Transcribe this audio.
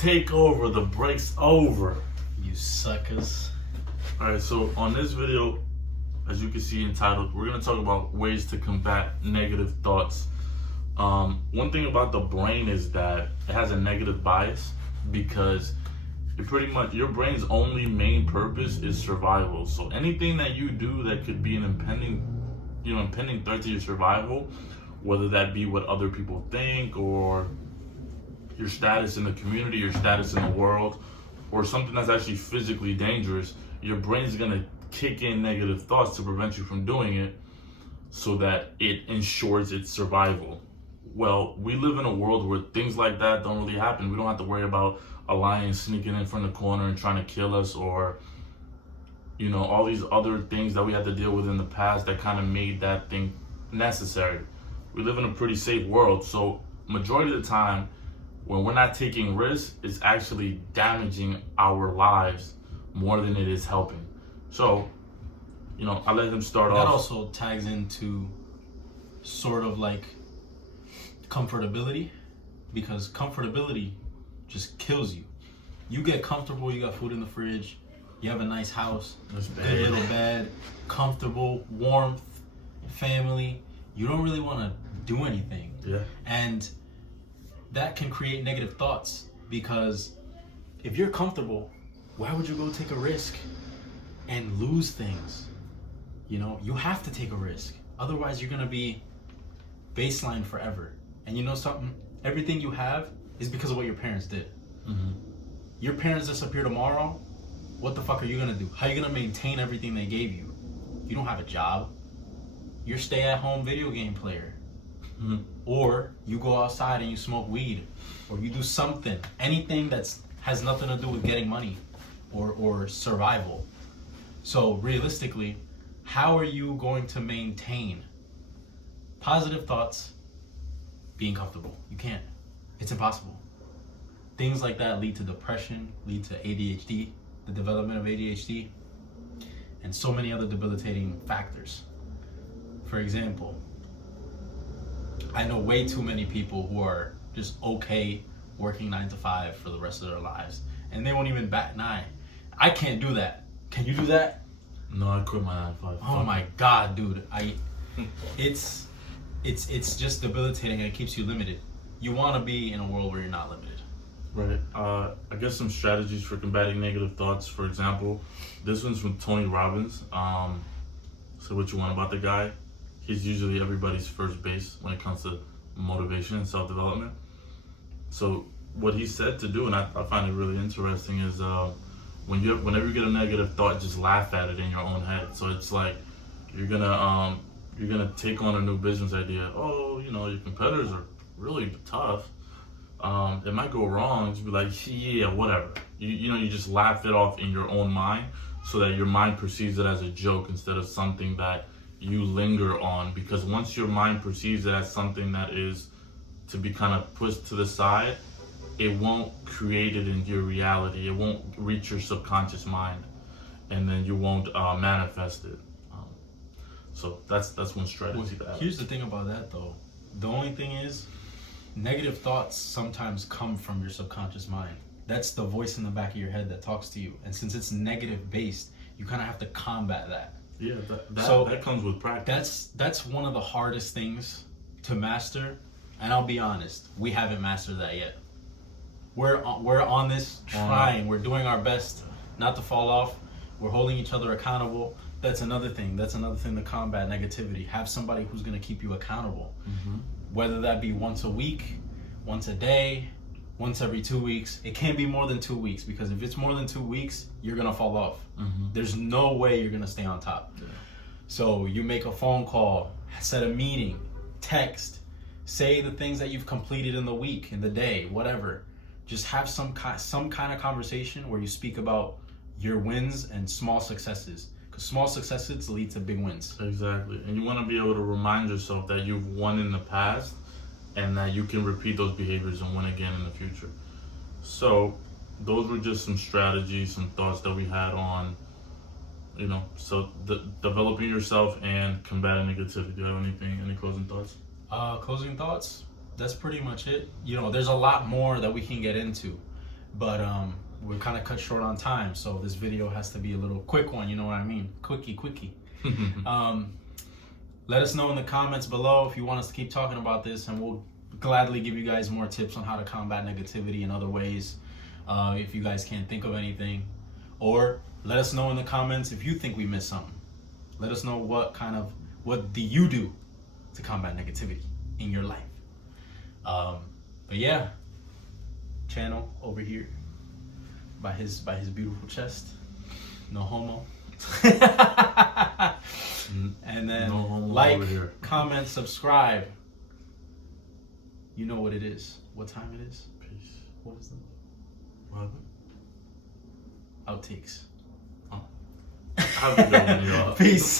take over. The break's over. You suckers. Alright, so on this video, as you can see entitled, we're going to talk about ways to combat negative thoughts. One thing about the brain is that it has a negative bias because it pretty much, your brain's only main purpose is survival. So anything that you do that could be an impending threat to your survival, whether that be what other people think or your status in the community, your status in the world, or something that's actually physically dangerous, your brain's gonna kick in negative thoughts to prevent you from doing it so that it ensures its survival. Well, we live in a world where things like that don't really happen. We don't have to worry about a lion sneaking in from the corner and trying to kill us, or all these other things that we had to deal with in the past that kind of made that thing necessary. We live in a pretty safe world, so majority of the time when we're not taking risks, it's actually damaging our lives more than it is helping. So, I let him start off. That also tags into sort of like comfortability, because comfortability just kills you. You get comfortable, you got food in the fridge, you have a nice house, good little bed, comfortable, warmth, family. You don't really want to do anything. Yeah. And that can create negative thoughts, because if you're comfortable, why would you go take a risk and lose things? You have to take a risk. Otherwise, you're going to be baseline forever. And you know something? Everything you have is because of what your parents did. Mm-hmm. Your parents disappear tomorrow. What the fuck are you going to do? How are you going to maintain everything they gave you? You don't have a job. You're a stay-at-home video game player. Mm-hmm. Or you go outside and you smoke weed, or you do something, anything that's has nothing to do with getting money or survival. So realistically, how are you going to maintain positive thoughts being comfortable? You can't. It's impossible. Things like that lead to depression, lead to ADHD, the development of ADHD, and so many other debilitating factors. For example, I know way too many people who are just okay working 9 to 5 for the rest of their lives, and they won't even bat an eye. I can't do that. Can you do that? No, I quit my 9 to 5. Oh my god, dude! It's just debilitating, and it keeps you limited. You want to be in a world where you're not limited. Right. I guess some strategies for combating negative thoughts. For example, this one's from Tony Robbins. So what you want about the guy? He's usually everybody's first base when it comes to motivation and self-development. So what he said to do, and I find it really interesting, is whenever you get a negative thought, just laugh at it in your own head. So it's like you're gonna take on a new business idea. Oh, your competitors are really tough. It might go wrong. Just be like, yeah, whatever. You just laugh it off in your own mind, so that your mind perceives it as a joke instead of something that you linger on. Because once your mind perceives it as something that is to be kind of pushed to the side, it won't create it into your reality. It won't reach your subconscious mind, and then you won't manifest it. So that's one strategy. Here's the thing about that, though. The only thing is, negative thoughts sometimes come from your subconscious mind. That's the voice in the back of your head that talks to you. And since it's negative based, you kind of have to combat that. Yeah, that comes with practice. That's one of the hardest things to master. And I'll be honest, we haven't mastered that yet. We're on this trying. We're doing our best not to fall off. We're holding each other accountable. That's another thing. That's another thing to combat negativity. Have somebody who's going to keep you accountable. Mm-hmm. Whether that be once a week, once a day, once every 2 weeks. It can't be more than 2 weeks, because if it's more than 2 weeks, you're going to fall off. Mm-hmm. There's no way you're going to stay on top. Yeah. So you make a phone call, set a meeting, text, say the things that you've completed in the week, in the day, whatever. Just have some kind of conversation where you speak about your wins and small successes. Because small successes lead to big wins. Exactly. And you want to be able to remind yourself that you've won in the past and that you can repeat those behaviors and win again in the future. So those were just some strategies, some thoughts that we had on, developing yourself and combating negativity. Do you have any closing thoughts? Closing thoughts? That's pretty much it. There's a lot more that we can get into. But we're kind of cut short on time, so this video has to be a little quick one. You know what I mean? Quickie. Let us know in the comments below if you want us to keep talking about this, and we'll gladly give you guys more tips on how to combat negativity in other ways. If you guys can't think of anything, or let us know in the comments if you think we missed something. Let us know what do you do to combat negativity in your life. But yeah, channel over here by his beautiful chest, no homo. And then No homo like, over here. comment, subscribe. You know what it is. What time it is? Peace. What is the What? outtakes? Have a good one, y'all. Peace.